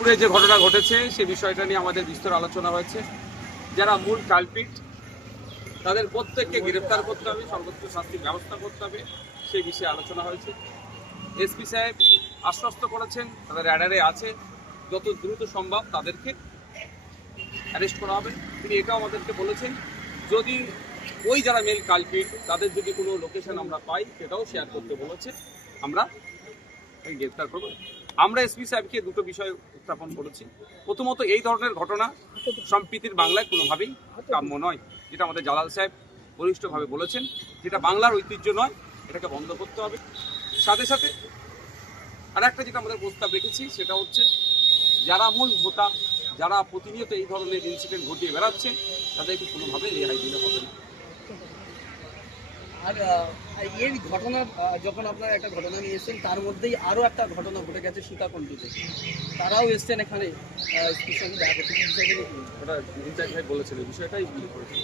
পুরে যে ঘটনা ঘটেছে সে বিষয়টা নিয়ে আমাদের বিস্তর আলোচনা হয়েছে। যারা মূল কালপিট তাদের প্রত্যেককে গ্রেফতার করতে হবে, সর্বোচ্চ শাস্তির ব্যবস্থা করতে হবে, সেই বিষয়ে আলোচনা হয়েছে। এসপি সাহেব আশ্বস্ত করেছেন তাদের অ্যাডারে আছে, যত দ্রুত সম্ভব তাদেরকে অ্যারেস্ট করা হবে। তিনি এটাও আমাদেরকে বলেছেন যদি ওই যারা মেল কালপিট তাদের যদি কোনো লোকেশন আমরা পাই সেটাও শেয়ার করতে বলেছে, আমরা গ্রেফতার করবো। আমরা এসপি সাহেবকে দুটো বিষয় উত্থাপন করেছি। প্রথমত, এই ধরনের ঘটনা সম্প্রীতির বাংলায় কোনোভাবেই কাম্য নয়, যেটা আমাদের জালাল সাহেব বলিষ্ঠভাবে বলেছেন, যেটা বাংলার ঐতিহ্য নয়, এটাকে বন্ধ করতে হবে। সাথে সাথে আর একটা যেটা আমাদের প্রস্তাব রেখেছি সেটা হচ্ছে যারা মূল ভোটা, যারা প্রতিনিয়ত এই ধরনের ইনসিডেন্ট ঘটিয়ে বেড়াচ্ছে তাদেরকে কোনোভাবে রেহাই দিলে হবে না। আর এর ঘটনা যখন আপনারা একটা ঘটনা নিয়ে এসেছেন তার মধ্যেই আরও একটা ঘটনা ঘটে গেছে সীতাকুণ্ডতে, তারাও এসছেন এখানে স্পেশালি দেখা করতে। ওটা ইনচার্জ ভাই বলেছিল, বিষয়টাই উল্লেখ করেছেন।